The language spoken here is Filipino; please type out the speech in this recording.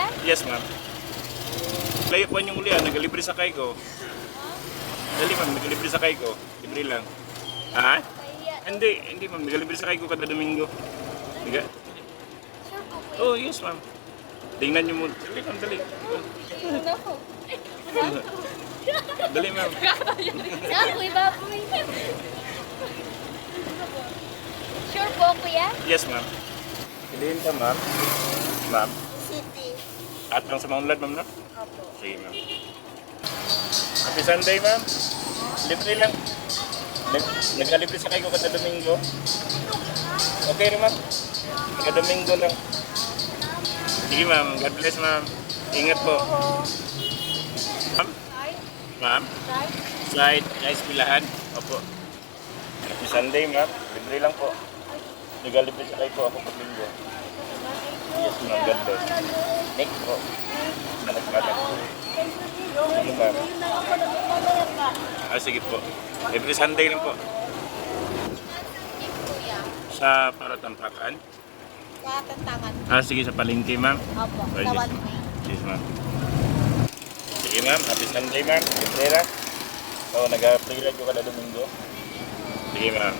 kuya? Yes, ma'am. Layo po yung ulian, nag-libre sakay ko. Dali, ma'am, nag-libre sakay ko. Libre lang. Ha? Hindi, ma'am. Nag-libre sakay ko kada Domingo. Diga? Sure po kuya? Oh, yes, ma'am. Tingnan niyo mo. Dali, ma'am, dali. Dali, ma'am. Saan kuya ba po? Sure po kuya? Yes, ma'am. Piliin ka, ma'am. Ma'am. City. At lang sa Maunlad, ma'am, no? Opo. Sige, ma'am. Happy Sunday, ma'am. Libre lang. Nag-libre sakay ko kada Domingo. Okay rin, ma'am. Kada Domingo lang. Sige, ma'am. God bless, ma'am. Ingat po. Ma'am? Ma'am? Slide. Nice pilahan. Opo. Happy Sunday, ma'am. Libre lang po. Nag-libre sakay po ako pag linggo. Yes, ma'am. God bless. Next po. Malag-malag. Sige, ma'am. Sige po. Every Sunday lang po. Sa Paratampakan. Katantangan. Sige, sa palengke, ma'am. Opo. Oh, Sa yes. 1 May. Yes, ma'am. Sige, ma'am. Happy Sunday, ma'am. Libre lang. So, nag-pray ko kada Domingo. Sige, ma'am.